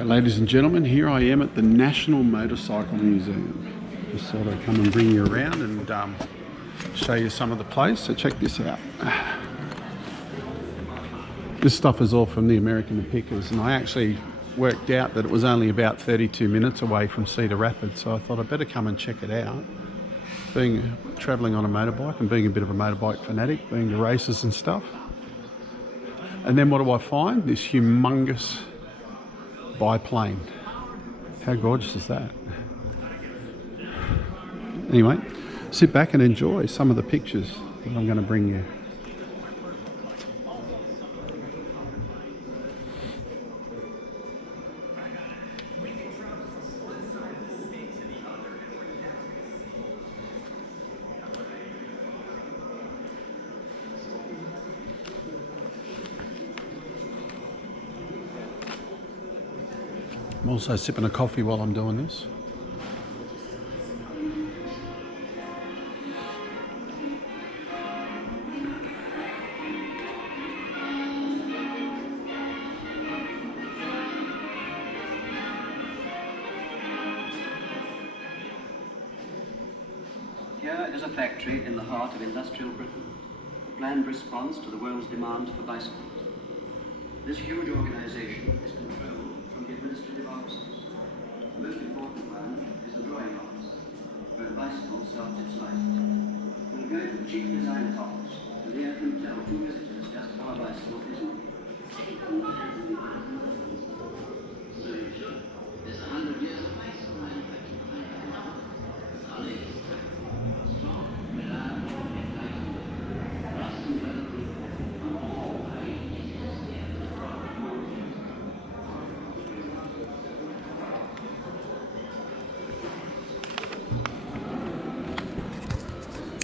Ladies and gentlemen, here I am at the National Motorcycle Museum. Just thought I'd come and bring you around and show you some of the place. So check this out. This stuff is all from the American Pickers, and I actually worked out that it was only about 32 minutes away from Cedar Rapids, so I thought I'd better come and check it out. Travelling on a motorbike and being a bit of a motorbike fanatic, being to races and stuff. And then what do I find? This humongous biplane. How gorgeous is that? Anyway, sit back and enjoy some of the pictures that I'm going to bring you. I'm also sipping a coffee while I'm doing this. Here is a factory in the heart of industrial Britain, a planned response to the world's demand for bicycles. This huge organization is controlled from the administrative offices. The most important one is the drawing office, where the bicycle starts its life. We'll go to the chief designer's office, and there can tell two visitors just how a bicycle is made.